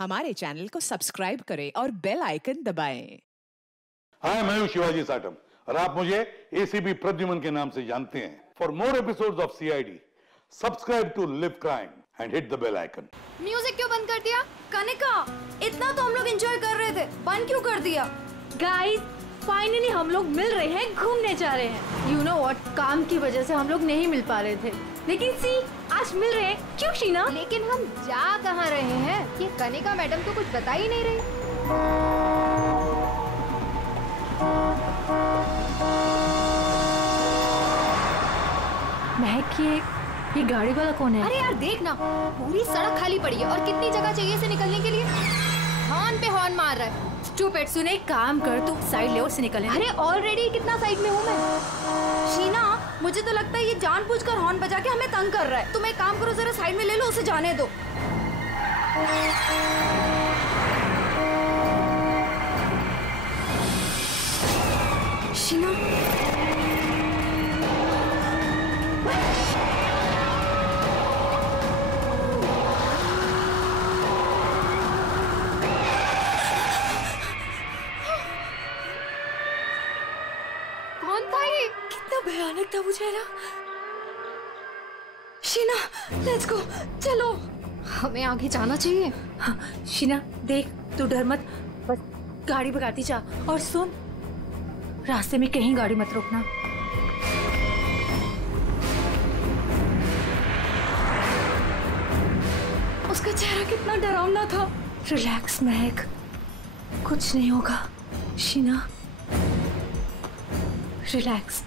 हमारे चैनल को सब्सक्राइब करें और बेल आइकन दबाएं। हाय, मैं हूं शिवाजी साटम और आप मुझे एसीपी प्रद्युमन के नाम से जानते हैं। For more episodes of CID, subscribe to live crime and hit the bell icon. Music क्यों बंद कर दिया? कनिका, इतना तो हम लोग एंजॉय कर रहे थे, बंद क्यों कर दिया? गाइस, फाइनली हम लोग मिल रहे हैं, घूमने जा रहे हैं। यू नो व्हाट, काम की वजह से हम लोग नहीं मिल पा रहे थे, लेकिन सी आज मिल रहे हैं। क्यों शीना? लेकिन हम जा कहाँ रहे हैं? ये कनिका मैडम तो कुछ बता ही नहीं रही। महक, ये गाड़ी वाला कौन है? अरे यार देख ना, पूरी सड़क खाली पड़ी है और कितनी जगह चाहिए इसे निकलने के लिए। हॉर्न पे हॉर्न मार रहा है। स्टूपिड, सुने, काम कर, तू साइड ले और से निकल। अरे ऑलरेडी कितना साइड में हूँ मैं। शीना, मुझे तो लगता है ये जानबूझकर हॉर्न बजा के हमें तंग कर रहा है। तुम एक काम करो, जरा साइड में ले लो, उसे जाने दो। शीना, भयानक था वो चेहरा। शीना, लेट्स गो, चलो, हमें आगे जाना चाहिए। हाँ, शीना देख, तू डर मत, बस गाड़ी भगाती जा। और सुन, रास्ते में कहीं गाड़ी मत रोकना। उसका चेहरा कितना डरावना था। रिलैक्स महक, कुछ नहीं होगा। शीना रिलैक्स।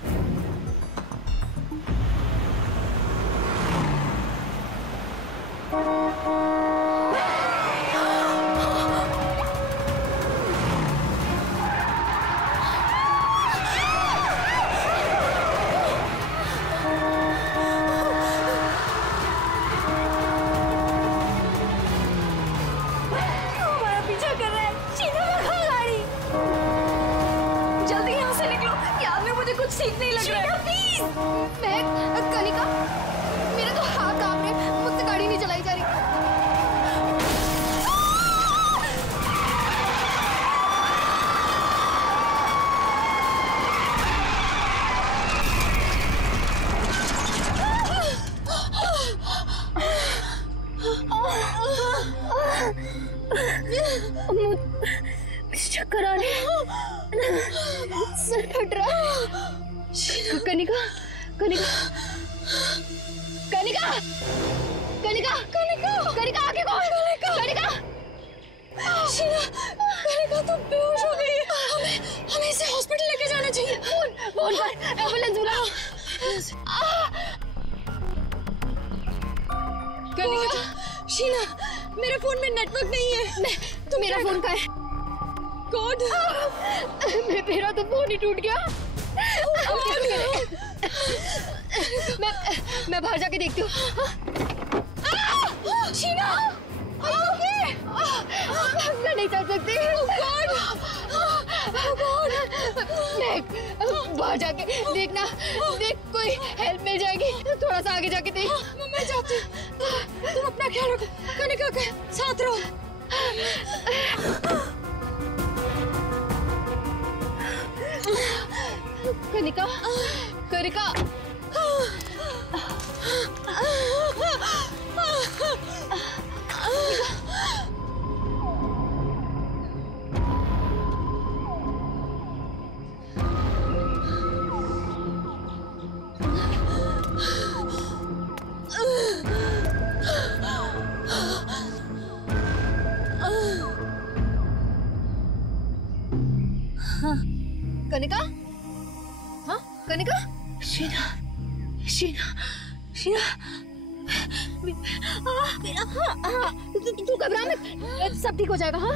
ठीक नहीं लग रहा है। प्लीज, महक, कनिका, मेरे तो हाथ कांप रहे, मुझसे गाड़ी नहीं चलाई जा रही। चक्कर आ रहे, सर फट रहा। कनिका, कनिका, कनिका, कनिका, कनिका, कनिका, आगे कौन? कनिका, शीना, कनिका तो बेहोश हो गई है। हमें इसे हॉस्पिटल लेके जाना चाहिए। फोन पर एम्बुलेंस बुलाओ। कनिका, शीना, मेरे फोन में नेटवर्क नहीं है। तो मेरा फोन का है कोड। मेरा तो फोन ही टूट गया। मैं बाहर जाके देखती हूँ। शीना, मैं नहीं चल सकती। बाहर जाके देखना, देख कोई हेल्प मिल जाएगी। थोड़ा सा आगे जाके देख। मैं जाती हूँ, तुम अपना ख्याल रखो। कनिका के साथ रहो। कनिका, कनिका, कनिका, हाँ कनिका, शीना, शीना, शीना, तू घबरा मत, सब ठीक हो जाएगा। हाँ,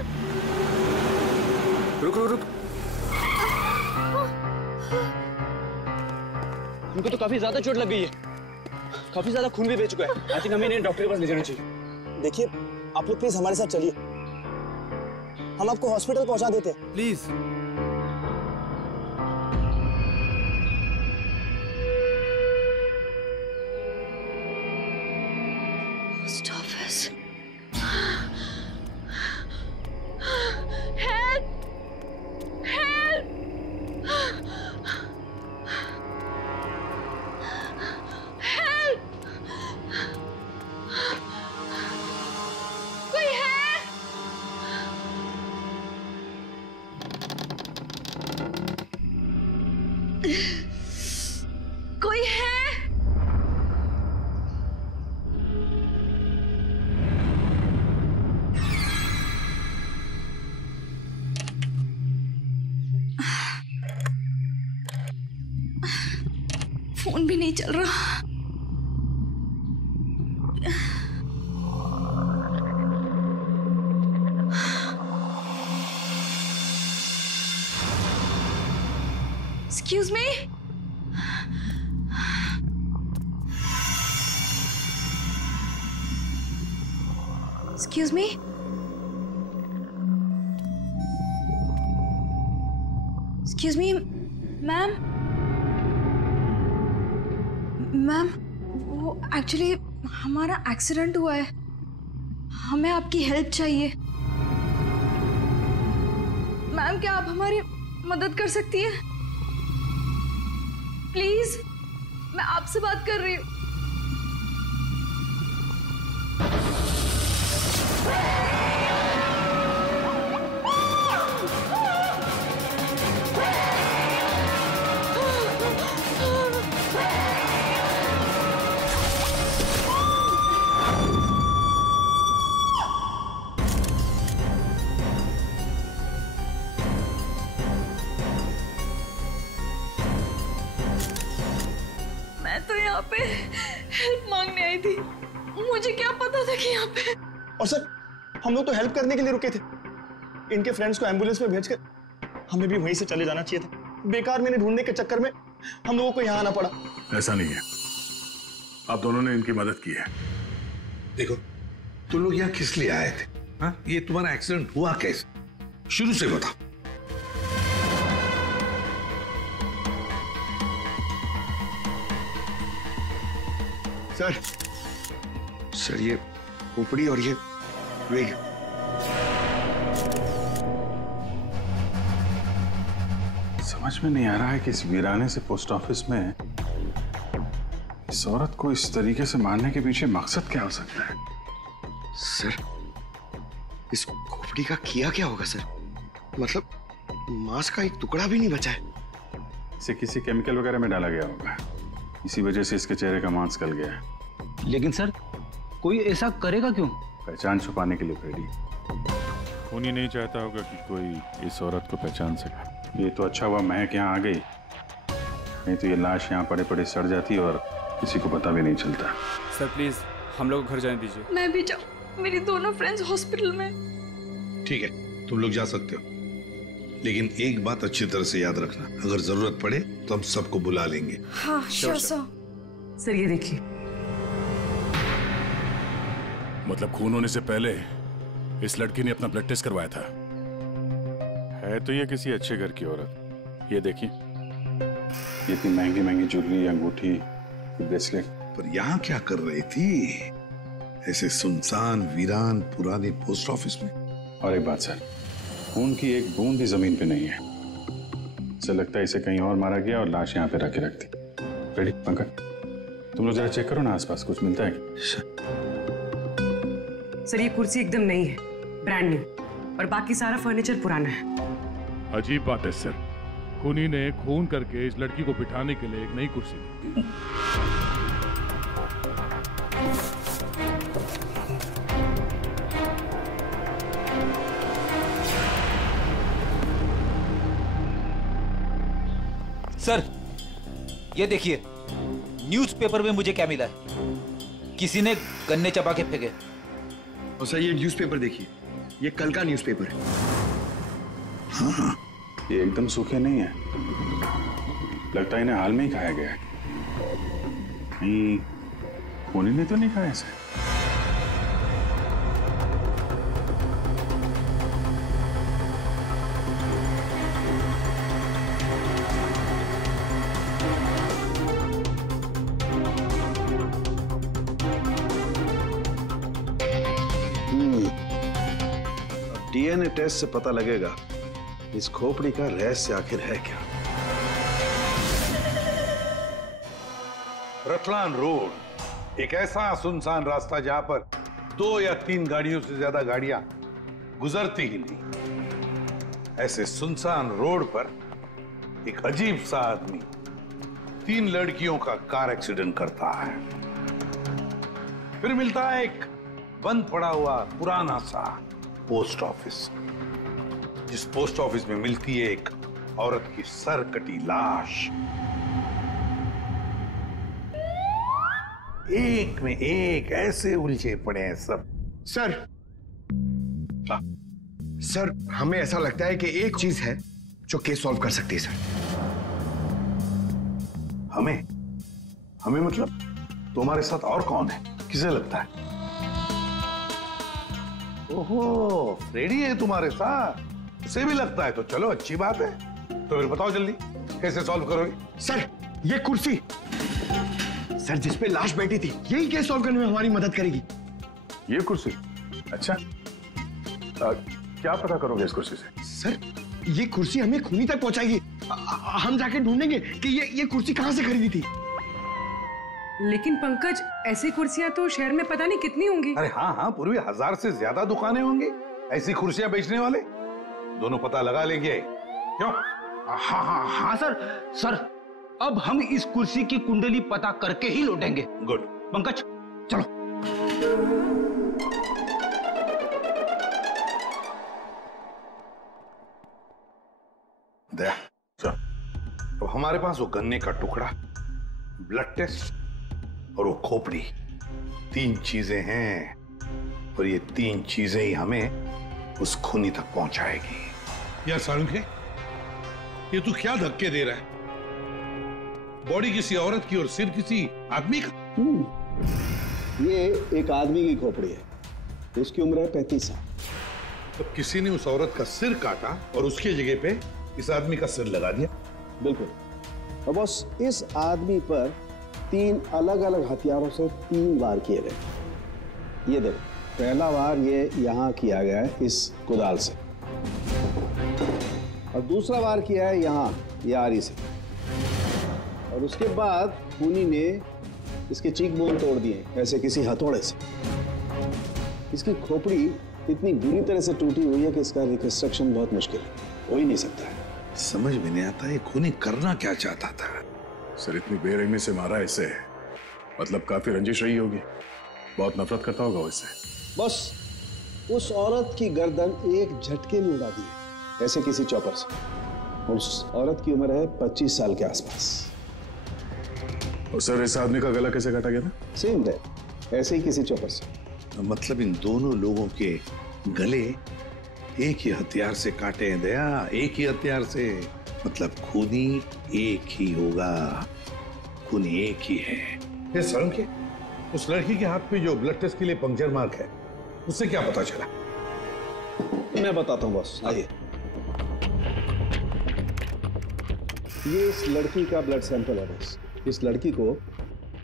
रुक रुक रुक। इनको तो काफी ज्यादा चोट लग गई है, काफी ज्यादा खून भी बह चुका है। आई थिंक हमें इन्हें डॉक्टर के पास ले जाना चाहिए। देखिए, आप लोग प्लीज हमारे साथ चलिए, हम आपको हॉस्पिटल पहुंचा देते हैं। प्लीज। Post office. फोन भी नहीं चल रहा। Excuse me? Excuse me? Excuse me, ma'am? Ma'am, वो एक्चुअली हमारा एक्सीडेंट हुआ है, हमें आपकी हेल्प चाहिए। मैम, क्या आप हमारी मदद कर सकती हैं? प्लीज, मैं आपसे बात कर रही हूँ। मैं तो यहाँ पे हेल्प मांगने आई थी, मुझे क्या पता था कि यहाँ पे। और सर, हम लोग तो हेल्प करने के लिए रुके थे। इनके फ्रेंड्स को एम्बुलेंस में भेजकर हमें भी वहीं से चले जाना चाहिए था। बेकार मैंने ढूंढने के चक्कर में हम लोगों को यहाँ आना पड़ा। ऐसा नहीं है, आप दोनों ने इनकी मदद की है। देखो, तुम लोग यहाँ किस लिए आए थे? हाँ, ये तुम्हारा एक्सीडेंट हुआ कैसे? शुरू से बताओ। सर ये खोपड़ी और ये वेग। समझ में नहीं आ रहा है कि इस वीराने से पोस्ट ऑफिस में इस औरत को इस तरीके से मारने के पीछे मकसद क्या हो सकता है? सर, इस खोपड़ी का किया क्या होगा सर? मतलब मांस का एक टुकड़ा भी नहीं बचा है। इसे किसी केमिकल वगैरह में डाला गया होगा, इसी वजह से इसके चेहरे का मांस गल गया है। लेकिन सर, कोई ऐसा करेगा क्यों? पहचान छुपाने के लिए फ्रेडी। खूनी नहीं चाहता होगा कि कोई इस औरत को पहचान सके। ये तो अच्छा हुआ महक यहाँ आ गई, नहीं तो ये लाश यहाँ पड़े पड़े सड़ जाती और किसी को पता भी नहीं चलता। सर प्लीज, हम लोग घर जाने दीजिए। मैं भी जाऊँ, मेरी दोनों फ्रेंड्स हॉस्पिटल में। ठीक है, तुम लोग जा सकते हो, लेकिन एक बात अच्छी तरह से याद रखना, अगर जरूरत पड़े तो हम सबको बुला लेंगे। हाँ श्योर सर। सर ये देखिए, मतलब खून होने से पहले इस लड़की ने अपना ब्लड टेस्ट करवाया था। है तो ये किसी अच्छे घर की औरत। ये देखिए, इतनी महंगी महंगी ज्वेलरी, अंगूठी, ब्रेसलेट। पर यहाँ क्या कर रही थी ऐसे सुनसान वीरान पुराने पोस्ट ऑफिस में? और एक बात सर, खून की एक बूंद भी जमीन पे नहीं है। ऐसा लगता है इसे कहीं और मारा गया और लाश यहाँ पे रख के रखती। रेडी पंकज, तुम लोग जरा चेक करो ना आसपास कुछ मिलता है क्या? सर ये कुर्सी एकदम नई है, ब्रांड न्यू, और बाकी सारा फर्नीचर पुराना है। अजीब बात है सर, खूनी ने खून करके इस लड़की को बिठाने के लिए एक नई कुर्सी दी। सर ये देखिए, न्यूज़पेपर में मुझे क्या मिला है? किसी ने गन्ने चबा के फेंके। और सर ये न्यूज़पेपर देखिए, ये कल का न्यूज़पेपर है। हाँ, ये एकदम सूखे नहीं है, लगता है इन्हें हाल में ही खाया गया है। कहीं खूनी ने तो नहीं खाया इसे? डीएनए टेस्ट से पता लगेगा इस खोपड़ी का रहस्य आखिर है क्या। रतलान रोड एक ऐसा सुनसान रास्ता जहां पर 2 या 3 गाड़ियों से ज्यादा गाड़ियां गुजरती ही नहीं। ऐसे सुनसान रोड पर एक अजीब सा आदमी 3 लड़कियों का कार एक्सीडेंट करता है। फिर मिलता है एक बंद पड़ा हुआ पुराना सा पोस्ट ऑफिस, जिस पोस्ट ऑफिस में मिलती है एक औरत की सर कटी लाश। एक में एक ऐसे उलझे पड़े हैं सब। सर हमें ऐसा लगता है कि एक चीज है जो केस सॉल्व कर सकती है सर। हमें मतलब तुम्हारे साथ और कौन है, किसे लगता है? ओहो, फ्रेडी है तुम्हारे साथ, उसे भी लगता है तो चलो अच्छी बात है। तो फिर बताओ जल्दी कैसे सॉल्व करोगे? सर ये कुर्सी सर जिसपे लाश बैठी थी, यही केस सॉल्व करने में हमारी मदद करेगी। ये कुर्सी? अच्छा, क्या पता करोगे इस कुर्सी से? सर ये कुर्सी हमें खूनी तक पहुंचाएगी। हम जाके ढूंढेंगे कि ये कुर्सी कहां से खरीदी थी। लेकिन पंकज, ऐसी कुर्सियां तो शहर में पता नहीं कितनी होंगी। अरे हाँ, पूर्वी 1000 से ज्यादा दुकानें होंगी ऐसी कुर्सियां बेचने वाले। दोनों पता लगा लेंगे, क्यों? हाँ सर अब हम इस कुर्सी की कुंडली पता करके ही लौटेंगे। गुड। पंकज चलो। दया, चल। अब हमारे पास वो गन्ने का टुकड़ा, ब्लड टेस्ट और वो खोपड़ी, 3 चीजें हैं और ये 3 चीजें ही हमें उस खूनी तक पहुंचाएगी। यार सारुंखे, ये तू क्या धक्के दे रहा है? बॉडी किसी औरत की और सिर किसी आदमी का। ये एक आदमी की खोपड़ी है, उसकी उम्र है 35 साल। तो किसी ने उस औरत का सिर काटा और उसकी जगह पे इस आदमी का सिर लगा दिया। बिल्कुल। और बस इस आदमी पर 3 अलग अलग हथियारों से 3 वार किए गए। ये देखो, पहला वार ये यहाँ किया गया है इस कुदाल से, और दूसरा वार किया है यहाँ यारी से, और उसके बाद खूनी ने इसके चीक बोन तोड़ दिए ऐसे किसी हथौड़े से। इसकी खोपड़ी इतनी बुरी तरह से टूटी हुई है कि इसका रिकंस्ट्रक्शन बहुत मुश्किल है, हो ही नहीं सकता है। समझ में नहीं आता ये खूनी करना क्या चाहता था। सर इतनी बेरहमी से मारा इसे, मतलब काफी रंजिश रही होगी, बहुत नफरत करता होगा वो इससे। बस उस औरत की गर्दन एक झटके में उड़ा दी है ऐसे किसी चॉपर से। उस औरत की उम्र है 25 साल के आसपास। और सर इस आदमी का गला कैसे काटा गया था? सेम डे, ऐसे ही किसी चॉपर से। मतलब इन दोनों लोगों के गले एक ही हथियार से काटे हैं दया, एक ही हथियार से। मतलब खूनी एक ही होगा, खूनी एक ही है। ये सारुंखे, उस लड़की के हाथ पे जो ब्लड टेस्ट के लिए पंक्चर मार्क है, उससे क्या पता चला? मैं बताता हूँ बॉस, आइए। ये इस लड़की का ब्लड सैंपल है बॉस। इस लड़की को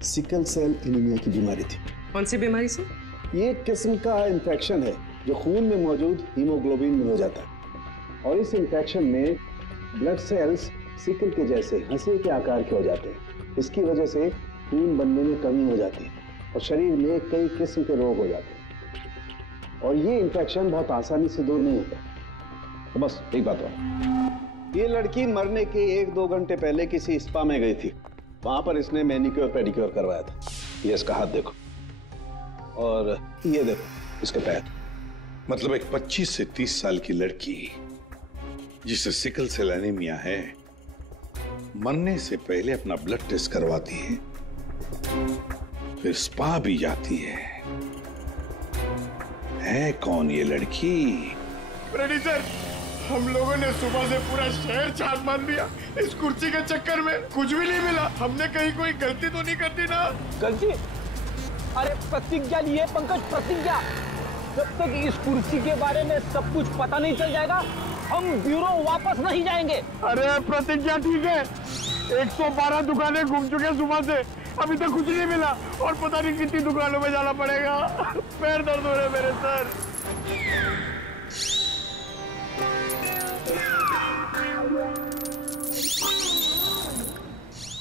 सिकल सेल एनीमिया की बीमारी थी। कौन सी बीमारी से? ये एक किस्म का इन्फेक्शन है जो खून में मौजूद हीमोग्लोबिन में हो जाता है, और इस इन्फेक्शन में ब्लड सेल्स सिकल के जैसे हंसी के आकार के हो जाते हैं। इसकी वजह से खून बनने में कमी हो जाती है और शरीर में कई किस्म के रोग हो जाते हैं, और ये इन्फेक्शन बहुत आसानी से दूर नहीं होता। तो बस एक बात और, ये लड़की मरने के 1-2 घंटे पहले किसी स्पा में गई थी। वहां पर इसने मैनिक्योर पेडिक्योर करवाया था। ये इसका हाथ देखो, और ये देखो इसके पैर। मतलब एक 25 से 30 साल की लड़की जिसे सिकल सेल एनीमिया है, मरने से पहले अपना ब्लड टेस्ट करवाती है, फिर स्पा भी जाती है कौन ये लड़की? रेडी सर, हम लोगों ने सुबह से पूरा शहर छान मान दिया। इस कुर्सी के चक्कर में कुछ भी नहीं मिला। हमने कहीं कोई गलती तो नहीं कर दी ना? गलती? अरे प्रतिज्ञा लिए पंकज, प्रतिज्ञा। जब तक इस कुर्सी के बारे में सब कुछ पता नहीं चल जाएगा, हम ब्यूरो वापस नहीं जाएंगे। अरे प्रतिज्ञा ठीक है, 112 दुकानें घूम चुके हैं सुबह से, अभी तक कुछ नहीं मिला, और पता नहीं कितनी दुकानों में जाना पड़ेगा। पैर दर्द हो रहे मेरे सर।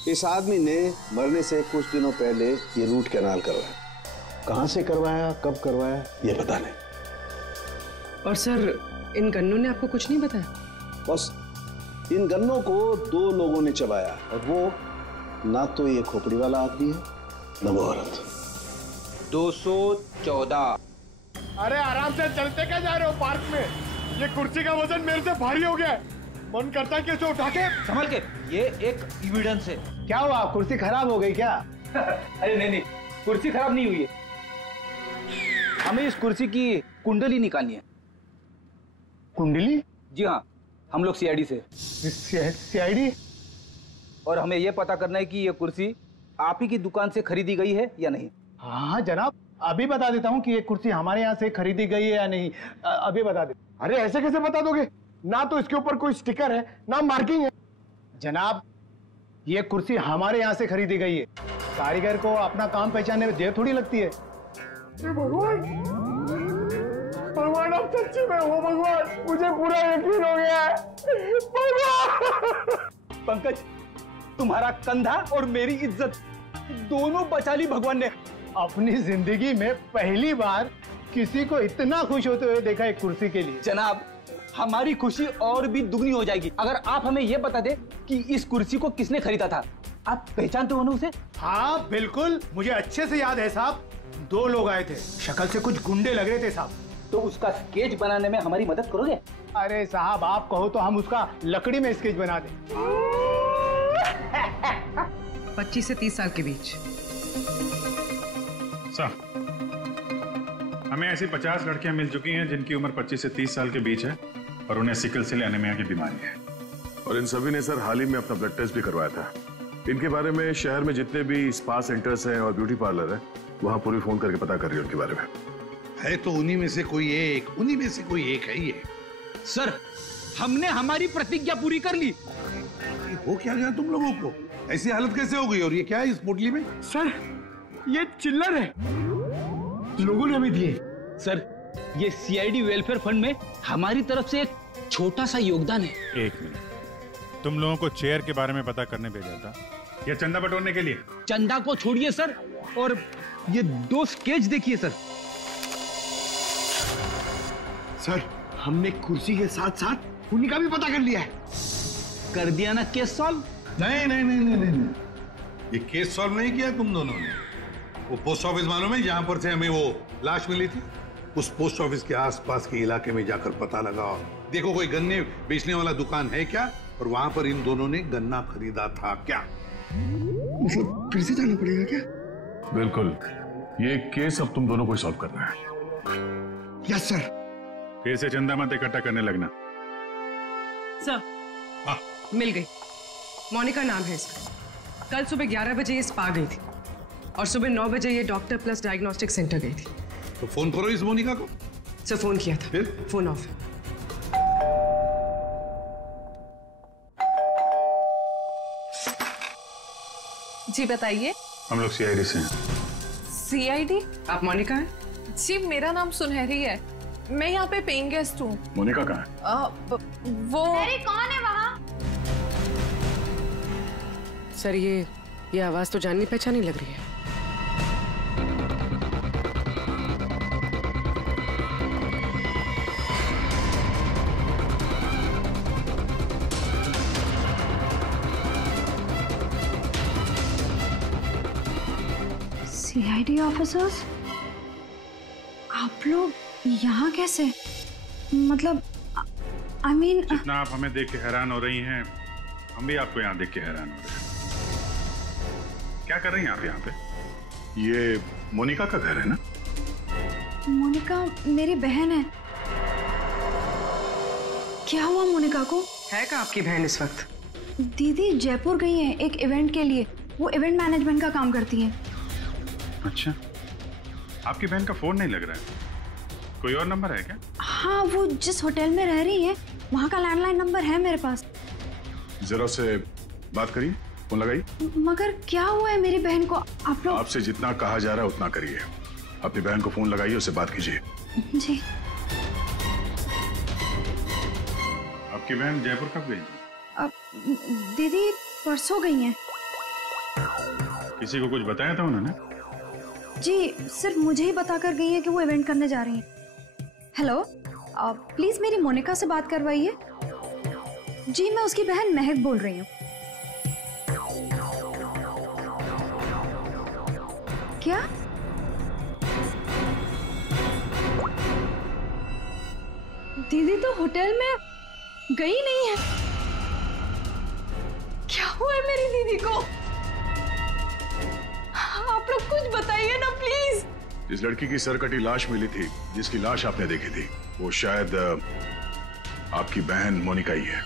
इस आदमी ने मरने से कुछ दिनों पहले ये रूट कैनाल करवाया। कहां से करवाया, कब करवाया, ये पता नहीं। और सर, इन गन्नों ने आपको कुछ नहीं बताया? बस इन गन्नों को 2 लोगों ने चबाया, और वो ना तो ये खोपड़ी वाला आदमी है, ना वो औरत। 214। अरे आराम से चलते क्या जा रहे हो पार्क में? ये कुर्सी का वजन मेरे से भारी हो गया है, मन करता है कि इसे उठा के। संभल के, ये एक एविडेंस है। क्या हुआ, कुर्सी खराब हो गई क्या? अरे नहीं, कुर्सी खराब नहीं हुई है, हमें इस कुर्सी की कुंडली निकालनी है। कुंडली? जी हाँ, हम लोग सीआईडी से। सीआईडी? और हमें यह पता करना है कि ये कुर्सी आप ही की दुकान से खरीदी गई है या नहीं। हाँ जनाब, अभी बता देता हूँ कि ये कुर्सी हमारे यहाँ से खरीदी गई है या नहीं, अभी बता दे। अरे ऐसे कैसे बता दोगे? ना तो इसके ऊपर कोई स्टिकर है, ना मार्किंग है। जनाब, ये कुर्सी हमारे यहाँ से खरीदी गई है। कारीगर को अपना काम पहचानने में देर थोड़ी लगती है। भगवान, भगवान आप सच्ची में हो भगवान, मुझे पूरा यकीन हो गया है। भगवान! पंकज, तुम्हारा कंधा और मेरी इज्जत दोनों बचा ली भगवान ने। अपनी जिंदगी में पहली बार किसी को इतना खुश होते हुए देखा एक कुर्सी के लिए। जनाब, हमारी खुशी और भी दुगनी हो जाएगी अगर आप हमें यह बता दे कि इस कुर्सी को किसने खरीदा था। आप पहचानते हो ना उसे? हाँ बिल्कुल, मुझे अच्छे से याद है साहब। 2 लोग आए थे, शक्ल से कुछ गुंडे लग रहे थे साहब। तो उसका स्केच बनाने में हमारी मदद करोगे? अरे साहब, आप कहो तो हम उसका लकड़ी में स्केच बना दें। 25 से 30 साल के बीच। हमें ऐसी 50 लड़कियां मिल चुकी हैं जिनकी उम्र 25 से 30 साल के बीच है और उन्हें सिकल सेल एनीमिया की बीमारी है। और इन सभी ने सर हाल ही में अपना ब्लड टेस्ट भी करवाया था। इनके बारे में शहर में जितने भी स्पा सेंटर्स हैं और ब्यूटी पार्लर है, वहां पूरी फोन करके पता कर रही है उनके बारे में। है तो उन्हीं में से कोई एक है ये। सर, हमने हमारी प्रतिज्ञा पूरी कर ली। हो क्या गया तुम लोगों को? ऐसी हालत कैसे हो गई? और ये क्या है इस पोटली में? सर, ये चिल्लर है, लोगों ने हमें दिए। सर, ये सीआईडी वेलफेयर फंड में हमारी तरफ से एक छोटा सा योगदान है। 1 मिनट, तुम लोगों को चेयर के बारे में पता करने भेजा था या चंदा बटोरने के लिए? चंदा को छोड़िए सर, और ये 2 स्केच देखिए सर। सर, हमने कुर्सी के साथ साथ उन्हीं का भी पता कर लिया है। कर दिया ना केस सॉल्व? नहीं, ये केस सॉल्व नहीं किया तुम दोनों ने। वो पोस्ट ऑफिस मालूम है जहां पर से हमें वो लाश मिली थी? उस पोस्ट ऑफिस के आसपास के इलाके में जाकर पता लगाओ, देखो कोई गन्ने बेचने वाला दुकान है क्या, और वहां पर इन दोनों ने गन्ना खरीदा था क्या? मतलब फिर से जाना पड़ेगा क्या? बिल्कुल, ये केस अब तुम दोनों को सॉल्व करना है। Yes sir. फिर से चंदा मत इकट्ठा करने लगना। सर, मिल गई। मोनिका नाम है इसका। कल सुबह 11 बजे ये स्पा गई थी और सुबह 9 बजे ये डॉक्टर प्लस डायग्नोस्टिक सेंटर गई थी। तो फोन करो इस मोनिका को। सर, फोन किया था, फिर फोन ऑफ। जी बताइए। हम लोग सीआईडी से हैं। सीआईडी? आप मोनिका हैं? जी, मेरा नाम सुनहरी है, मैं यहाँ पे पेइंग गेस्ट हूँ। मोनिका कहाँ है? वो कौन है वहाँ? सर, ये आवाज तो जाननी पहचानी लग रही है। सीआईडी ऑफिसर्स, आप लोग यहाँ कैसे? मतलब आई मीन जितना आप हमें देख के हैरान हो रही हैं, हम भी आपको यहाँ देख के हैरान हो रहे हैं। क्या कर रही हैं आप यहाँ पे? ये मोनिका का घर है ना? मोनिका मेरी बहन है। क्या हुआ मोनिका को? है क्या आपकी बहन इस वक्त? दीदी जयपुर गई हैं एक इवेंट के लिए, वो इवेंट मैनेजमेंट का काम करती हैं। अच्छा, आपकी बहन का फोन नहीं लग रहा है, कोई और नंबर है क्या? हाँ, वो जिस होटल में रह रही है वहाँ का लैंडलाइन नंबर है मेरे पास। जरा से बात करिए, फोन लगाइए। मगर क्या हुआ है मेरी बहन को? आप लोग आपसे जितना कहा जा रहा है उतना करिए। अपनी बहन को फोन लगाइए, उससे बात कीजिए। जी। आपकी बहन जयपुर कब गई? दीदी परसों गई हैं। किसी को कुछ बताया था उन्होंने? जी, सिर्फ मुझे ही बता कर गई है कि वो इवेंट करने जा रही हैं। हेलो, प्लीज मेरी मोनिका से बात करवाइए। जी, मैं उसकी बहन महक बोल रही हूँ। क्या? दीदी तो होटल में गई नहीं है। क्या हुआ है मेरी दीदी को? आप आप लोग कुछ बताइए ना प्लीज। इस लड़की की सरकटी लाश मिली थी, जिसकी लाश आपने देखी थी, वो शायद आपकी बहन मोनिका ही है।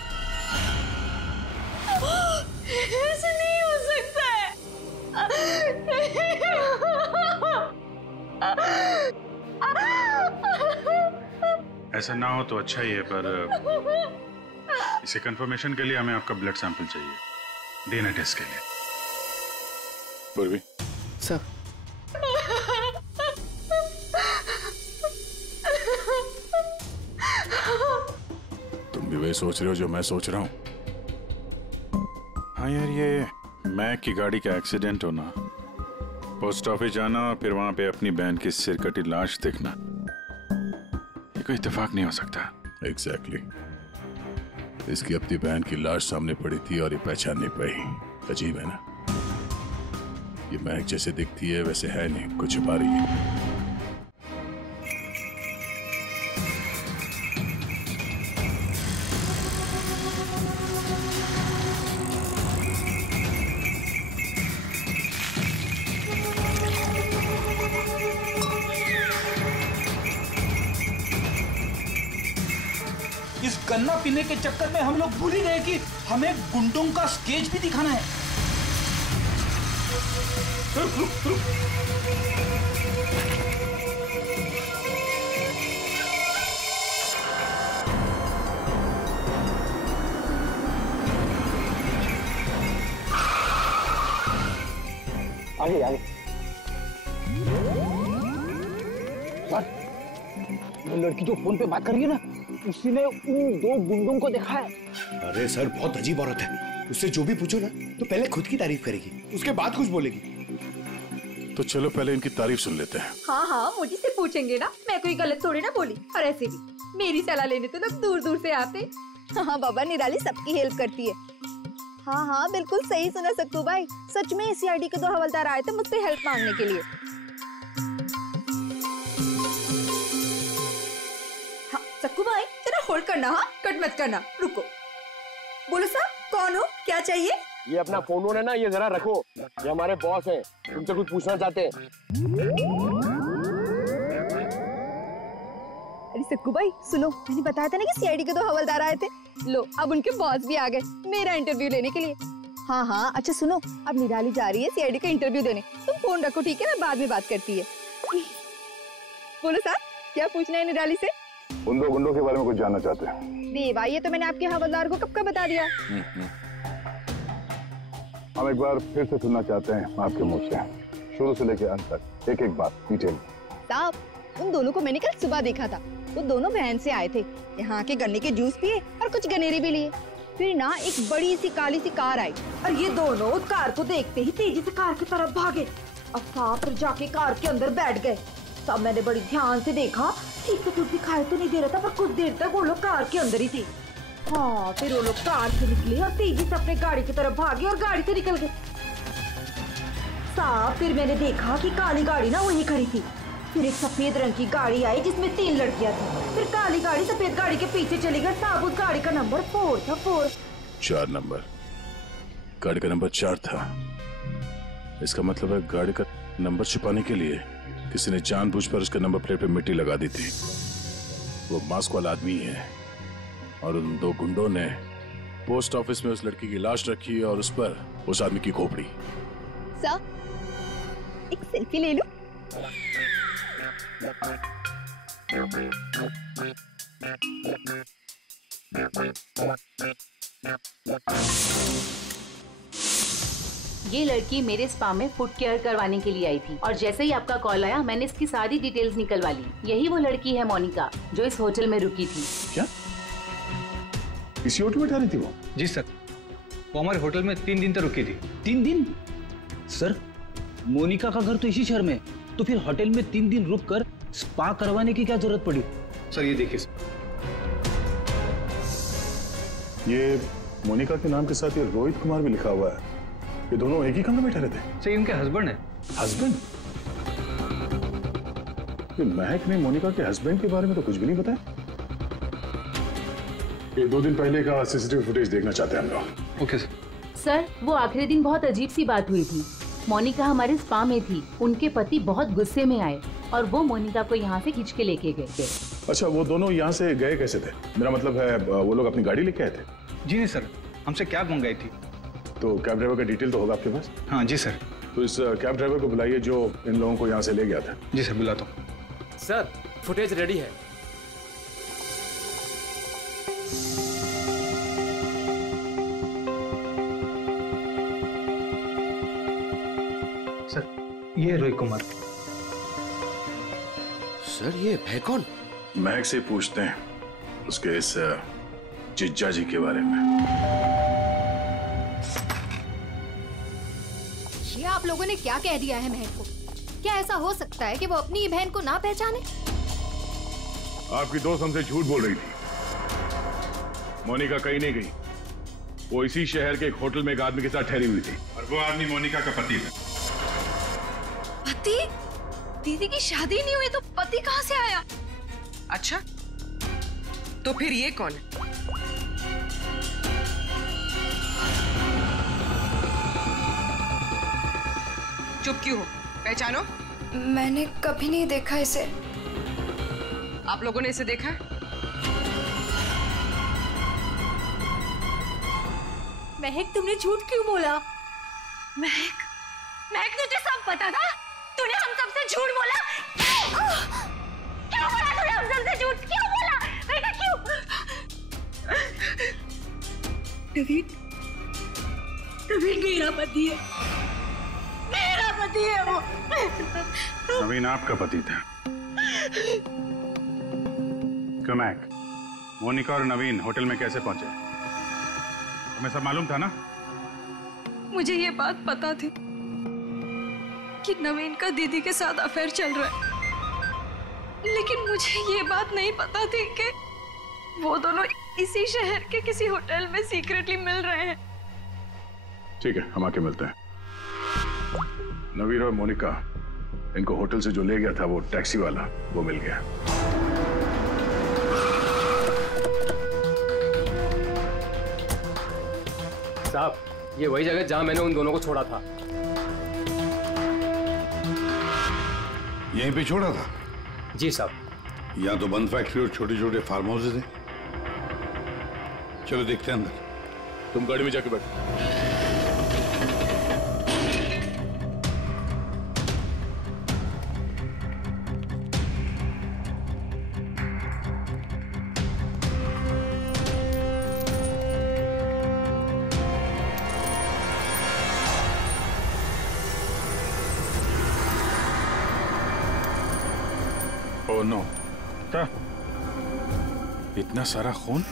ऐसे नहीं हो सकता है। ऐसा ना हो तो अच्छा ही है, पर इसे कंफर्मेशन के लिए हमें आपका ब्लड सैंपल चाहिए, डीएनए टेस्ट के लिए। पूर्वी सर, तुम भी वही सोच रहे हो जो मैं सोच रहा हूँ? हाँ यार, ये मैक की गाड़ी का एक्सीडेंट होना, पोस्ट ऑफिस जाना और फिर वहां पे अपनी बहन की सिरकटी लाश देखना, ये कोई इत्तेफाक नहीं हो सकता। एग्जैक्टली। इसकी अपनी बहन की लाश सामने पड़ी थी और ये पहचान नहीं पाई। अजीब है ना? ये महक जैसे दिखती है वैसे है नहीं, कुछ छुपा रही है। इस गन्ना पीने के चक्कर में हम लोग भूल ही गए कि हमें गुंडों का स्केच भी दिखाना है। रुक रुक रुक। आगे आगे। सर, वो लड़की जो फोन पे बात कर रही है ना, उसी ने उन दो गुंडों को देखा है। अरे सर, बहुत अजीब औरत है। उससे जो भी पूछो ना तो पहले खुद की तारीफ करेगी, उसके बाद कुछ बोलेगी। तो चलो पहले इनकी तारीफ सुन लेते हैं। हाँ हाँ, मुझे से पूछेंगे ना, मैं कोई गलत थोड़ी ना बोली। और ऐसे भी मेरी सलाह लेने तो लोग दूर दूर से आते। हाँ बाबा, निराली सबकी हेल्प करती है। हाँ हाँ, बिल्कुल सही सुना सक्कू भाई। सच में सीआईडी के 2 हवलदार आए थे मुझसे हेल्प मांगने के लिए। हाँ सक्कू भाई, जरा होल्ड करना, हाँ कट मत करना, रुको। बोलो साहब, कौन हो, क्या चाहिए? ये अपना फोन है ना, ये जरा रखो, ये हमारे बॉस हैं, तुमसे कुछ पूछना चाहते हैं। अरे सक्कू भाई सुनो, मैंने बताया था ना कि सीआईडी के 2 हवलदार आए थे। लो, अब उनके बॉस भी आ गए मेरा इंटरव्यू लेने के लिए। हाँ हाँ, अच्छा सुनो, अब निराली जा रही है सीआईडी का इंटरव्यू देने। तुम फोन रखो, ठीक है? मैं बाद में बात करती है। बोलो साहब, क्या पूछना है निराली से? उन 2 गुंडों के बारे में कुछ जानना चाहते हैं। देवा, ये तो मैंने आपके हवलदार को कब का बता दिया। हम एक बार फिर से सुनना चाहते हैं आपके मुंह से, शुरू से लेकर अंत तक, एक एक बात डिटेल। साहब, उन दोनों को मैंने कल सुबह देखा था। वो दोनों बहन से आए थे, यहाँ के गन्ने के जूस पिए और कुछ गनेरे भी लिए। फिर ना एक बड़ी सी काली सी कार आई और ये दोनों उस कार को देखते ही तेजी से कार की तरफ भागे और साहब फिर जाके कार के अंदर बैठ गए। तब मैंने बड़ी ध्यान से देखा, ठीक से कुछ दिखाई तो नहीं दे रहा था, पर कुछ देर तक वो लोग कार के अंदर ही थे। हाँ, फिर वो लोग कार से निकले और तेजी से अपने गाड़ी की तरफ भागे और गाड़ी से निकल गए। साहब फिर मैंने देखा कि काली गाड़ी ना वहीं खड़ी थी। फिर एक सफेद रंग की गाड़ी आई जिसमें 3 लड़कियां थी। फिर काली गाड़ी सफेद गाड़ी के पीछे चली गई। साहब उस गाड़ी का नंबर 4 था। 4 नंबर, गाड़ी का नंबर 4 था। इसका मतलब है गाड़ी का नंबर छुपाने के लिए किसी ने जानबूझकर उसके नंबर प्लेट पे मिट्टी लगा दी थी। वो मास्क वाला आदमी है और उन 2 गुंडों ने पोस्ट ऑफिस में उस लड़की की लाश रखी और उस पर उस आदमी की खोपड़ी। सर, एक सेल्फी ले लो। ये लड़की मेरे स्पा में फुट केयर करवाने के लिए आई थी और जैसे ही आपका कॉल आया मैंने इसकी सारी डिटेल्स निकलवा ली। यही वो लड़की है मोनिका जो इस होटल में रुकी थी। क्या इसी होटल में ठहरी थी वो? जी सर, वो हमारे होटल में 3 दिन तक रुकी थी। 3 दिन? सर, मोनिका का घर तो इसी शहर में, तो फिर होटल में 3 दिन रुककर स्पा करवाने की क्या जरूरत पड़ी? सर ये देखिए, ये मोनिका के नाम के साथ ये रोहित कुमार भी लिखा हुआ है। ये दोनों एक ही कमरे में ठहरे थे? सर इनके हस्बैंड है। हस्बैंड? ये महक ने मोनिका के हस्बैंड के बारे में तो कुछ भी नहीं बताया। ये 2 दिन पहले का सीसीटीवी फुटेज देखना चाहते हैं हम लोग। Okay sir. सर, वो आखिरी दिन बहुत अजीब सी बात हुई थी। मोनिका हमारे स्पा में थी, उनके पति बहुत गुस्से में आए और वो मोनिका को यहाँ से खींच के लेके गए। अच्छा, वो दोनों यहाँ से गए कैसे थे? मेरा मतलब है वो लोग अपनी गाड़ी लेके आए थे? जी नहीं सर, हमसे कैब मंगाई थी। तो कैब ड्राइवर का डिटेल तो होगा आपके पास? हाँ जी सर। तो इस कैब ड्राइवर को बुलाइए जो इन लोगों को यहाँ से ले गया था। जी सर, बुलाता हूँ। सर, फुटेज रेडी है। सर, ये रोहित कुमार। सर, ये है कौन? महक से पूछते हैं उसके इस जिज्जा जी के बारे में। ये आप लोगों ने क्या कह दिया है महक को? क्या ऐसा हो सकता है कि वो अपनी बहन को ना पहचाने? आपकी दोस्त हमसे झूठ बोल रही थी। मोनिका कहीं नहीं गई, वो इसी शहर के एक होटल में एक आदमी के साथ ठहरी हुई थी। और वो आदमी मोनिका का पति था। पति? दीदी की शादी नहीं हुई तो पति कहाँ से आया? अच्छा, तो फिर ये कौन है? चुप क्यों हो? पहचानो। मैंने कभी नहीं देखा इसे। आप लोगों ने इसे देखा है? महक, तुमने झूठ क्यों बोला? महक, महक तुझे सब पता था? तूने हम सबसे झूठ बोला? क्यों बोला तूने हम सबसे झूठ? क्यों बोला? महक, क्यों? नवीन, नवीन मेरा पति है। मेरा पति है वो। नवीन आपका पति था। कमैक, मोनिका और नवीन होटल में कैसे पहुंचे? तुम्हें सब मालूम था ना? मुझे ये बात पता थी कि नवीन का दीदी के साथ अफेयर चल रहा है, लेकिन मुझे ये बात नहीं पता थी कि वो दोनों इसी शहर के किसी होटल में सीक्रेटली मिल रहे हैं। ठीक है, हम आके मिलते हैं। नवीन और मोनिका, इनको होटल से जो ले गया था वो टैक्सी वाला, वो मिल गया। साहब, ये वही जगह जहां मैंने उन दोनों को छोड़ा था। यहीं पे छोड़ा था? जी साहब। यहाँ तो बंद फैक्ट्री और छोटे छोटे फार्म हाउसेज हैं। चलो देखते हैं अंदर। तुम गाड़ी में जाके बैठो। ओह नो, इतना सारा खून?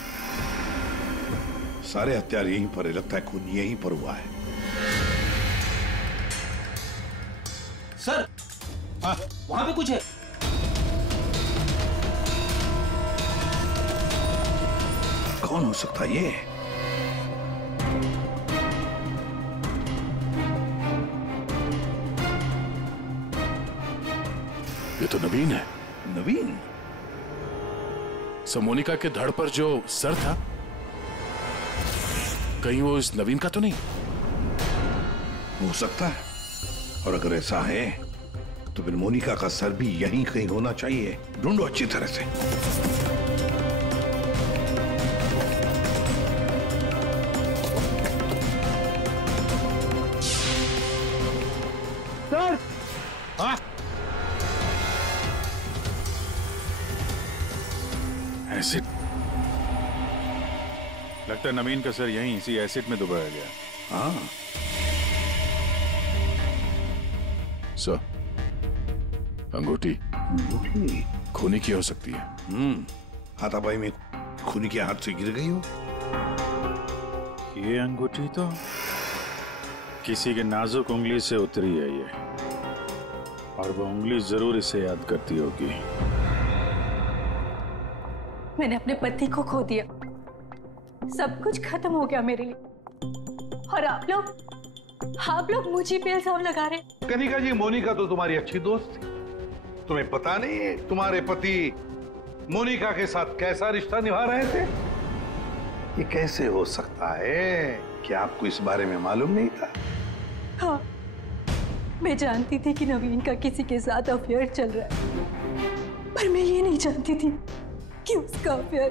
सारे हथियार यहीं पर है, लगता है खून यहीं पर हुआ है। सर, वहां पे कुछ है। कौन हो सकता है ये? ये तो नवीन है। नवीन? मोनिका के धड़ पर जो सर था, कहीं वो इस नवीन का तो नहीं? हो सकता है, और अगर ऐसा है तो फिर मोनिका का सर भी यहीं कहीं होना चाहिए। ढूंढो अच्छी तरह से। सर, हाँ? एसिड? लगता है नवीन का सर यहीं इसी एसिड में डुबाया गया। हाँ। सर, अंगूठी खूनी की हो सकती है। हाथापाई में खूनी के हाथ से गिर गई हो। ये अंगूठी तो किसी के नाजुक उंगली से उतरी है ये, और वो उंगली जरूर इसे याद करती होगी। मैंने अपने पति को खो दिया, सब कुछ खत्म हो गया मेरे लिए, और आप लोग मुझे पे इल्जाम लगा रहे। कनिका जी, मोनिका तो तुम्हारी अच्छी दोस्त थी। तुम्हें पता नहीं है तुम्हारे पति मोनिका के साथ कैसा रिश्ता निभा रहे थे? ये कैसे हो सकता है? क्या आपको इस बारे में मालूम नहीं था? हाँ, मैं जानती थी कि नवीन का किसी के साथ अफेयर चल रहा है, पर मैं ये नहीं जानती थी कि उसका अफेयर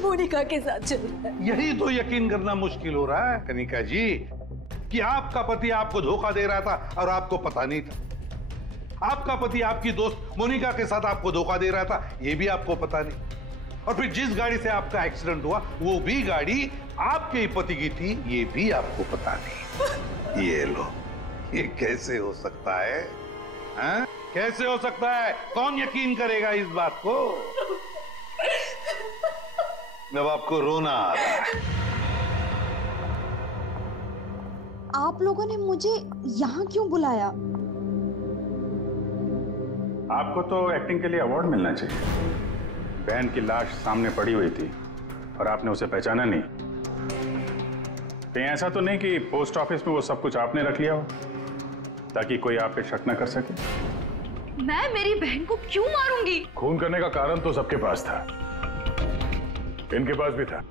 मोनिका के साथ चल रहा है। यही तो यकीन करना मुश्किल हो रहा है कनिका जी कि आपका पति आपको धोखा दे रहा था और आपको पता नहीं था। आपका पति आपकी दोस्त मोनिका के साथ आपको धोखा दे रहा था, यह भी आपको पता नहीं। और फिर जिस गाड़ी से आपका एक्सीडेंट हुआ वो भी गाड़ी आपके ही पति की थी, ये भी आपको पता नहीं। ये लो, ये कैसे हो सकता है? हाँ? कैसे हो सकता है? कौन यकीन करेगा इस बात को? जब आपको रोना आ रहा है। आप लोगों ने मुझे यहाँ क्यों बुलाया? आपको तो एक्टिंग के लिए अवार्ड मिलना चाहिए। बहन की लाश सामने पड़ी हुई थी और आपने उसे पहचाना नहीं। कहीं ऐसा तो नहीं कि पोस्ट ऑफिस में वो सब कुछ आपने रख लिया हो ताकि कोई आप पे शक न कर सके? मैं मेरी बहन को क्यों मारूंगी? खून करने का कारण तो सबके पास था, इनके पास भी था।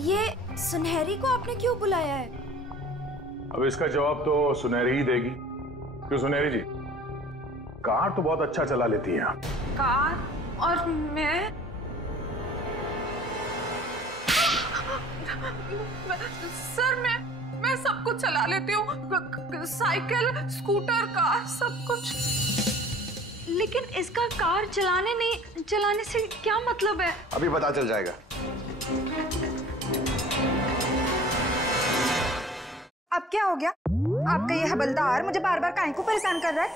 ये सुनहरी को आपने क्यों बुलाया है? अब इसका जवाब तो सुनहरी ही देगी। क्यों सुनहरी जी, कार तो बहुत अच्छा चला लेती हैं आप। कार? और मैं सर मैं सब कुछ चला लेती हूँ, साइकिल, स्कूटर, कार, सब कुछ। लेकिन इसका कार चलाने से क्या मतलब है? अभी पता चल जाएगा। अब क्या हो गया? आपका ये हवलदार मुझे बार बार काहे को परेशान कर रहा है?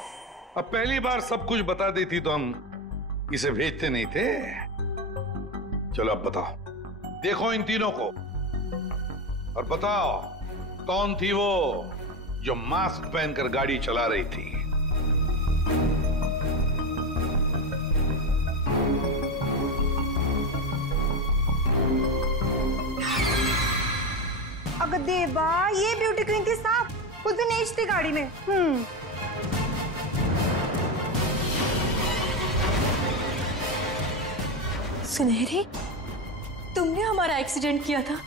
अब पहली बार सब कुछ बता देती तो हम इसे भेजते नहीं थे। चलो अब बताओ, देखो इन तीनों को और बताओ कौन थी वो जो मास्क पहनकर गाड़ी चला रही थी? अगर देवा, ये ब्यूटी क्वीन थी साहब, उस दिन एज थी गाड़ी में। सुनहरी, तुमने हमारा एक्सीडेंट किया था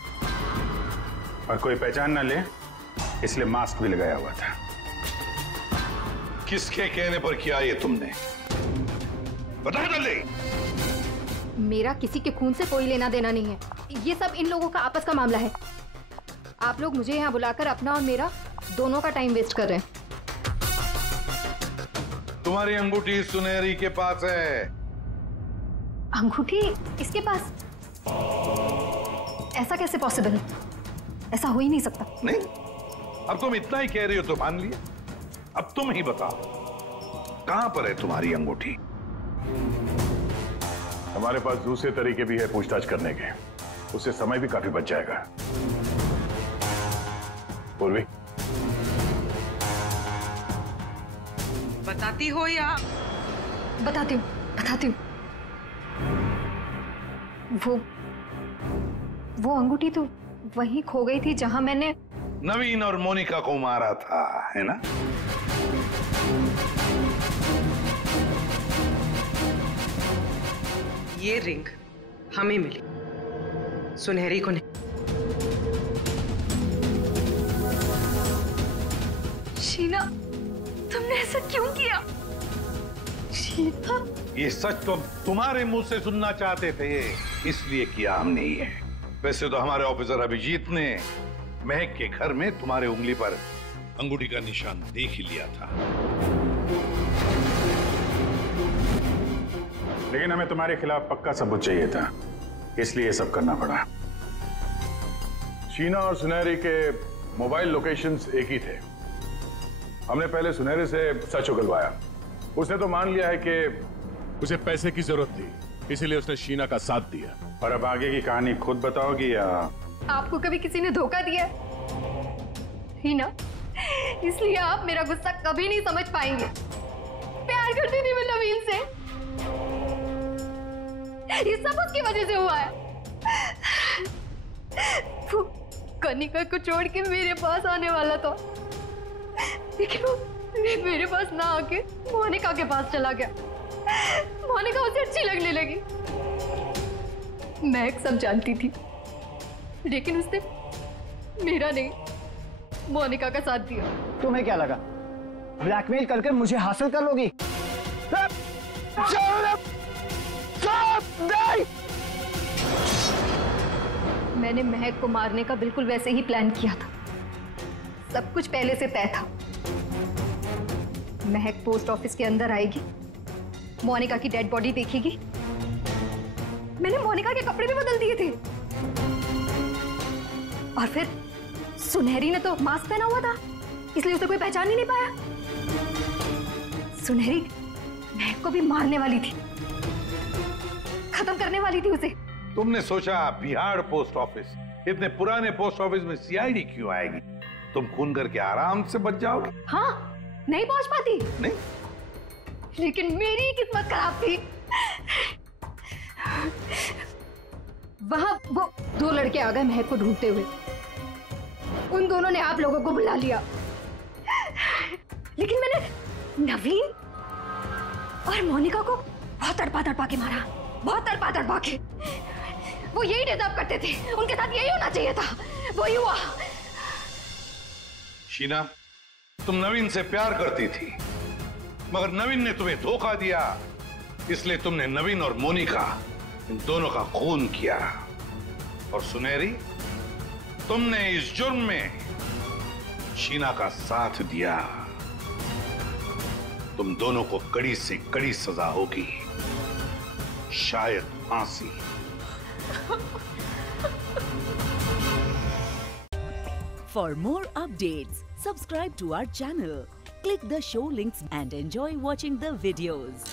और कोई पहचान ना ले इसलिए मास्क भी लगाया हुआ था। किसके कहने पर किया ये तुमने? बता जल्दी। मेरा किसी के खून से कोई लेना देना नहीं है, ये सब इन लोगों का आपस का मामला है। आप लोग मुझे यहाँ बुलाकर अपना और मेरा दोनों का टाइम वेस्ट कर रहे हैं। तुम्हारी अंगूठी सुनहरी के पास है। अंगूठी इसके पास? ऐसा कैसे पॉसिबल है? ऐसा हो ही नहीं सकता। नहीं, अब तुम इतना ही कह रही हो तो मान लिया। अब तुम ही बताओ, कहां पर है तुम्हारी अंगूठी? हमारे पास दूसरे तरीके भी है पूछताछ करने के, उससे समय भी काफी बच जाएगा। पूर्वी, बताती हो या? बताती हूँ। वो अंगूठी तो वहीं खो गई थी जहां मैंने नवीन और मोनिका को मारा था, है ना? ये रिंग हमें मिली, सुनहरी को नहीं। शीना, तुमने ऐसा क्यों किया? शीना, ये सच तो तुम्हारे मुंह से सुनना चाहते थे, इसलिए किया हमने ये। वैसे तो हमारे ऑफिसर अभिजीत ने महक के घर में तुम्हारे उंगली पर अंगूठी का निशान देख ही लिया था। लेकिन हमें तुम्हारे खिलाफ पक्का सबूत चाहिए था, इसलिए ये सब करना पड़ा। शीना और सुनहरी के मोबाइल लोकेशंस एक ही थे। हमने पहले सुनहरी से सच उगलवाया। उसने तो मान लिया है कि उसे पैसे की जरूरत थी, इसीलिए उसने शीना का साथ दिया। और अब आगे की कहानी खुद बताओगी या? आपको कभी किसी ने धोखा दिया ही ना, इसलिए आप मेरा गुस्सा कभी नहीं समझ पाएंगे। प्यार करती थी मैं नवीन से, ये सब उसकी वजह से हुआ है। वो कनिका को छोड़ के मेरे पास आने वाला था, लेकिन वो मेरे पास ना आके मोनिका के पास चला गया। मोनिका उसे अच्छी लगने लगी। मैं सब जानती थी, लेकिन उसने मेरा नहीं, मोनिका का साथ दिया। तुम्हें क्या लगा ब्लैकमेल करके मुझे हासिल कर लोगी? मैंने महक को मारने का बिल्कुल वैसे ही प्लान किया था। सब कुछ पहले से तय था। महक पोस्ट ऑफिस के अंदर आएगी, मोनिका की डेड बॉडी देखेगी। मैंने मोनिका के कपड़े भी बदल दिए थे। और फिर सुनहरी ने तो मास्क पहना हुआ था, इसलिए उसे कोई पहचान ही नहीं पाया। सुनहरी महक को भी मारने वाली थी, खत्म करने वाली थी उसे। तुमने सोचा बिहार पोस्ट ऑफिस, इतने पुराने पोस्ट ऑफिस में सीआईडी क्यों आएगी? तुम खून करके आराम से बच जाओगे। हाँ, नहीं पहुंच पाती। नहीं, लेकिन मेरी किस्मत खराब थी। वहां वो दो लड़के आ गए महक को ढूंढते हुए। उन दोनों ने आप लोगों को बुला लिया, लेकिन मैंने नवीन और मोनिका को बहुत तड़पा के मारा, बहुत तड़पा के। वो यही डिजर्व करते थे, उनके साथ यही होना चाहिए था, वही हुआ। शीना, तुम नवीन से प्यार करती थी, मगर नवीन ने तुम्हें धोखा दिया, इसलिए तुमने नवीन और मोनिका इन दोनों का खून किया। और सुनहरी, तुमने इस जुर्म में शीना का साथ दिया। तुम दोनों को कड़ी से कड़ी सजा होगी, शायद फांसी। For more updates, subscribe to our channel, click the show links and enjoy watching the videos.